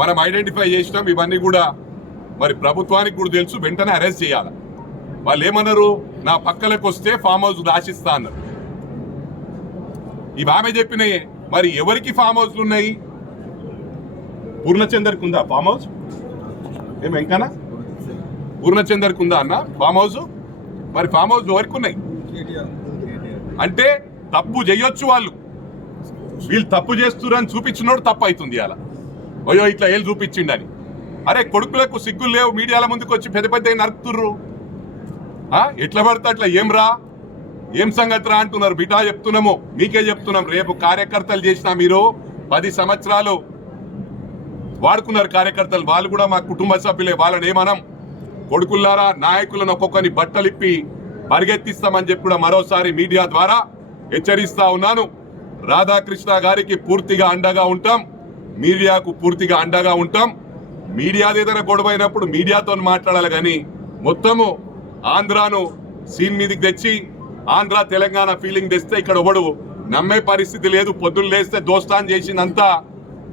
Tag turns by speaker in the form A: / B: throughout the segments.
A: మనం ఐడెంటిఫై చేసినాం ఇవన్నీ కూడా మరి ప్రభుత్వానికి కూడా తెలుసు వెంటనే అరెస్ట్ చేయాలి. వాళ్ళు ఏమన్నారు? నా పక్కలకు వస్తే ఫామ్ హౌస్ రాసిస్తా అన్నారు. ఇవి ఆమె చెప్పినాయి. మరి ఎవరికి ఫామ్ హౌస్లు ఉన్నాయి? పూర్ణచందర్కి ఉందా ఫామ్ హౌస్ ఏం వెంకనా పూర్ణచందర్కి ఉందా అన్న ఫామ్ హౌస్ మరి ఫామ్ హౌస్ ఎవరికి ఉన్నాయి? అంటే తప్పు చేయొచ్చు వాళ్ళు. వీళ్ళు తప్పు చేస్తున్నారని చూపించినోడు తప్పు అవుతుంది అలా అయ్యో ఇట్లా ఏళ్ళు చూపించిండని. అరే కొడుకులకు సిగ్గులు లేవు మీడియాల ముందుకు వచ్చి పెద్ద పెద్ద నరుకుతుర్రు? ఎట్లా పడితే అట్లా ఏం రా? ఏం సంగతి రా అంటున్నారు? బిటా చెప్తున్నాము. మీకే చెప్తున్నాం. రేపు కార్యకర్తలు చేసిన మీరు పది సంవత్సరాలు వాడుకున్నారు కార్యకర్తలు. వాళ్ళు కూడా మా కుటుంబ సభ్యులే వాళ్ళని ఏమనం? కొడుకుల్లారా నాయకులను ఒక్కొక్కరిని బట్టలిప్పి పరిగెత్తిస్తామని చెప్పి కూడా మరోసారి మీడియా ద్వారా హెచ్చరిస్తా ఉన్నాను. రాధాకృష్ణ గారికి పూర్తిగా అండగా ఉంటాం. మీడియాకు పూర్తిగా అండగా ఉంటాం. మీడియా ఏదైనా గొడవైనప్పుడు మీడియాతో మాట్లాడాలి కానీ మొత్తము ఆంధ్రాను సీన్ మీదకి తెచ్చి ఆంధ్ర తెలంగాణ ఫీలింగ్ తెస్తే ఇక్కడ ఒకడు నమ్మే పరిస్థితి లేదు. పొద్దున్న లేస్తే దోస్తాన్ చేసిందంతా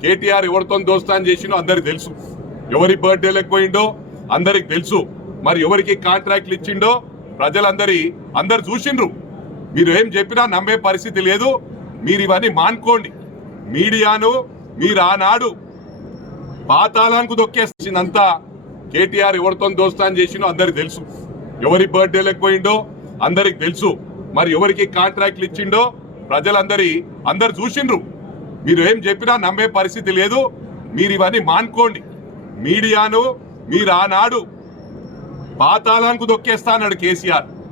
A: కేటీఆర్ ఎవరితో దోస్తాన్ చేసిందో అందరికి తెలుసు. ఎవరి బర్త్డేలకు పోయిండో అందరికి తెలుసు. మరి ఎవరికి కాంట్రాక్ట్లు ఇచ్చిండో ప్రజలందరి అందరు చూసిండ్రు. మీరు ఏం చెప్పినా నమ్మే పరిస్థితి లేదు. మీరు ఇవన్నీ మానుకోండి. మీడియాను మీరు ఆనాడు పాతాళానికి దొక్కేసిందంతా కేటీఆర్ ఎవరితో దోస్తాన్ చేసినో అందరికి తెలుసు. ఎవరి బర్త్డేలకు పోయిండో అందరికి తెలుసు. మరి ఎవరికి కాంట్రాక్ట్లు ఇచ్చిండో ప్రజలందరి అందరు చూసిండ్రు. మీరు ఏం చెప్పినా నమ్మే పరిస్థితి లేదు. మీరు ఇవన్నీ మానుకోండి. మీడియాను మీరు ఆనాడు పాతాళానికి దొక్కేస్తా అన్నాడు కేసీఆర్.